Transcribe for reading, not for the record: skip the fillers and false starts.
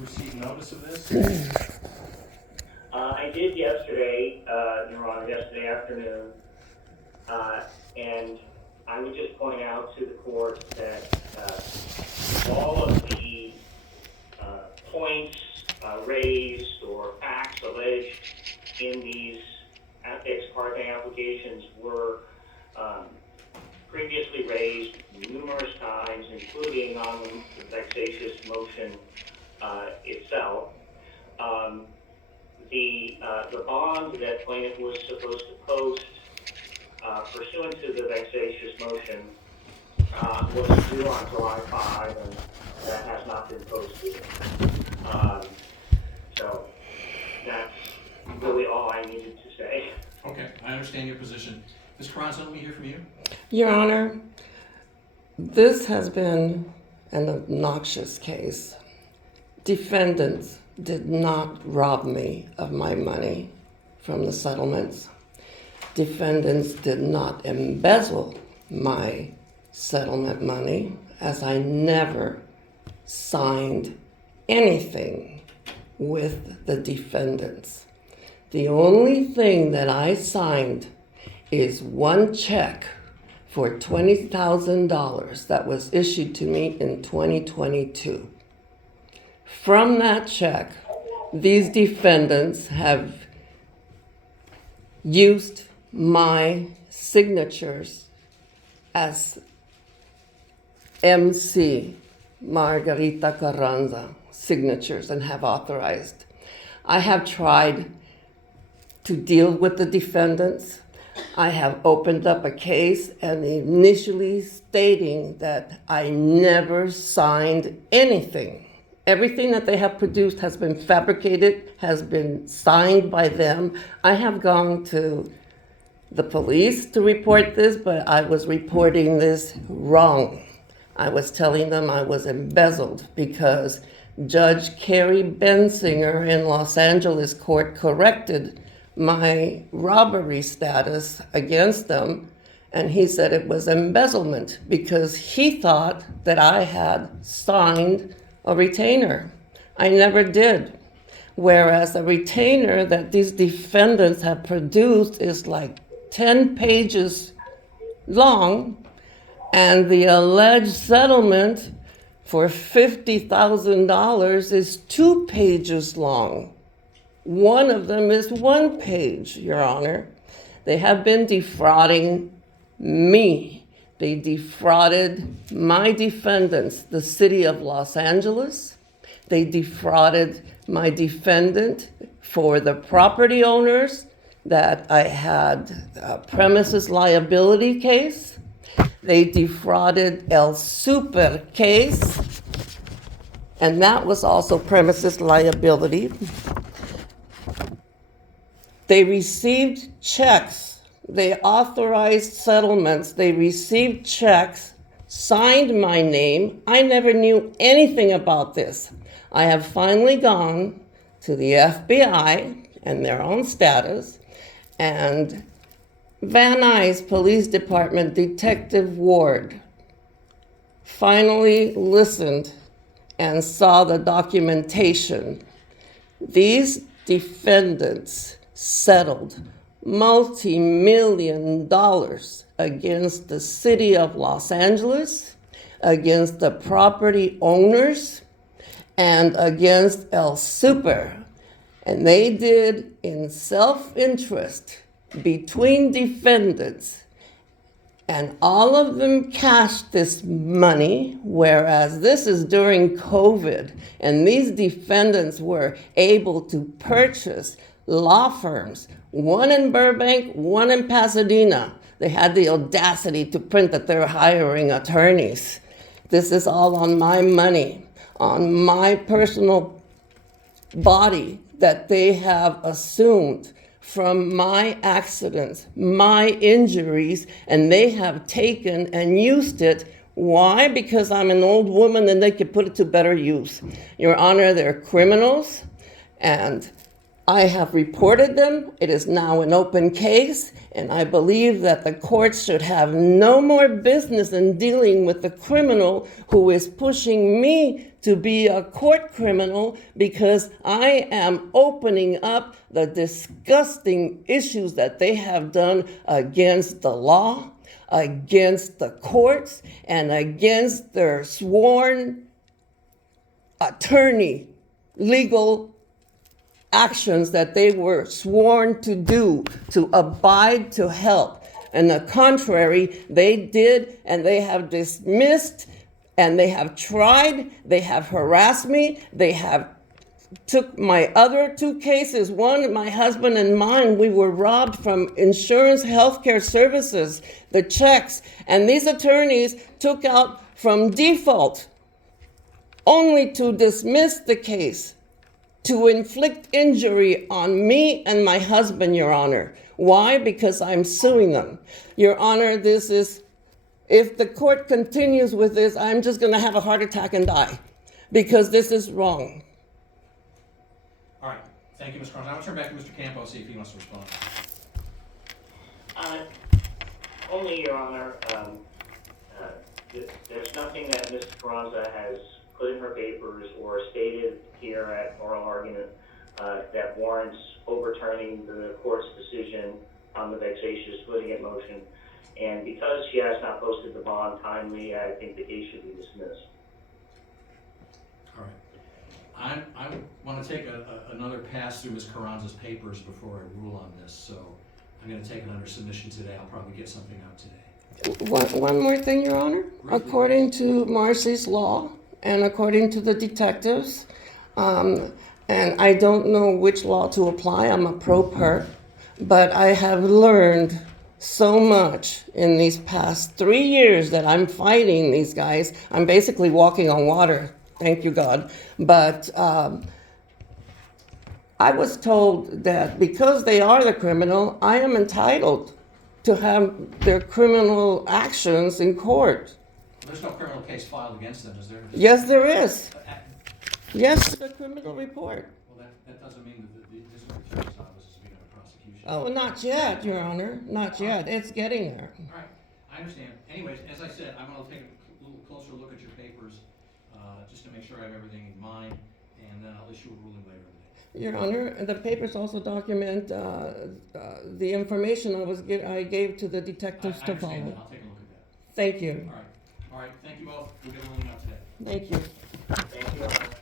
receive notice of this? I did yesterday, Your Honor, yesterday afternoon. And I would just point out to the court that all of the points raised or facts alleged in these ex parte applications were previously raised numerous times, including on the vexatious motion itself. The bond that plaintiff was supposed to post pursuant to the vexatious motion was due on July 5, and that has not been posted. So that's really all I needed to say. Okay, I understand your position. Ms. Carranza, let me hear from you. Your Honor, this has been an obnoxious case. Defendants did not rob me of my money from the settlements. Defendants did not embezzle my settlement money, as I never signed anything with the defendants. The only thing that I signed is one check for $20,000 that was issued to me in 2022. From that check, these defendants have used my signatures as MC Margarita Carranza signatures and have authorized. I have tried to deal with the defendants. I have opened up a case and initially stating that I never signed anything. Everything that they have produced has been fabricated, has been signed by them. I have gone to the police to report this, but I was reporting this wrong. I was telling them I was embezzled because Judge Carrie Bensinger in Los Angeles court corrected my robbery status against them, and he said it was embezzlement because he thought that I had signed a retainer. I never did. Whereas the retainer that these defendants have produced is like 10 pages long, and the alleged settlement for $50,000 is 2 pages long. One of them is 1 page, Your Honor. They have been defrauding me. They defrauded my defendants, the city of Los Angeles. They defrauded my defendant for the property owners that I had a premises liability case. They defrauded El Super case, and that was also premises liability. They received checks. They authorized settlements. They received checks, signed my name. I never knew anything about this. I have finally gone to the FBI and their own status, and Van Nuys Police Department Detective Ward finally listened and saw the documentation. These defendants settled multi-million dollars against the city of Los Angeles, against the property owners, and against El Super. And they did in self-interest between defendants, and all of them cashed this money, whereas this is during COVID, and these defendants were able to purchase law firms, one in Burbank, one in Pasadena. They had the audacity to print that they're hiring attorneys. This is all on my money, on my personal body that they have assumed from my accidents, my injuries, and they have taken and used it. Why? Because I'm an old woman and they could put it to better use. Your Honor, they're criminals, and I have reported them. It is now an open case, and I believe that the courts should have no more business in dealing with the criminal who is pushing me to be a court criminal, because I am opening up the disgusting issues that they have done against the law, against the courts, and against their sworn attorney, legal actions that they were sworn to do, to abide, to help. And the contrary, they did, and they have dismissed, and they have tried, they have harassed me, they have took my other two cases, one, my husband and mine, we were robbed from insurance healthcare services, the checks, and these attorneys took out from default only to dismiss the case, to inflict injury on me and my husband, Your Honor. Why? Because I'm suing them. Your Honor, this is, if the court continues with this, I'm just gonna have a heart attack and die, because this is wrong. All right, thank you, Ms. Carranza. I'll turn back to Mr. Campo, see if he wants to respond. Only, Your Honor, there's nothing that Ms. Carranza has put in her papers or stated here at oral argument that warrants overturning the court's decision on the vexatious litigant motion. And because she has not posted the bond timely, I think the case should be dismissed. All right. I want to take another pass through Ms. Carranza's papers before I rule on this, so I'm going to take it under submission today. I'll probably get something out today. One more thing, Your Honor. According to Marcy's law, and according to the detectives, and I don't know which law to apply, I'm a pro per, but I have learned so much in these past 3 years that I'm fighting these guys. I'm basically walking on water, thank you God. But I was told that because they are the criminal, I am entitled to have their criminal actions in court. There's no criminal case filed against them, is there? Yes, there is. Yes, the criminal report. Well, that doesn't mean that the district attorney's office is being a prosecution. Oh, not yet, Your Honor, not yet. It's getting there. All right, I understand. Anyways, as I said, I'm going to take a little closer look at your papers, just to make sure I have everything in mind, and then I'll issue a ruling later in the day. Your Honor, the papers also document the information I gave to the detectives I to understand that. follow. I'll take a look at that. Thank you. All right, thank you both. We'll get a ruling out today. Thank you. Thank you, Your Honor.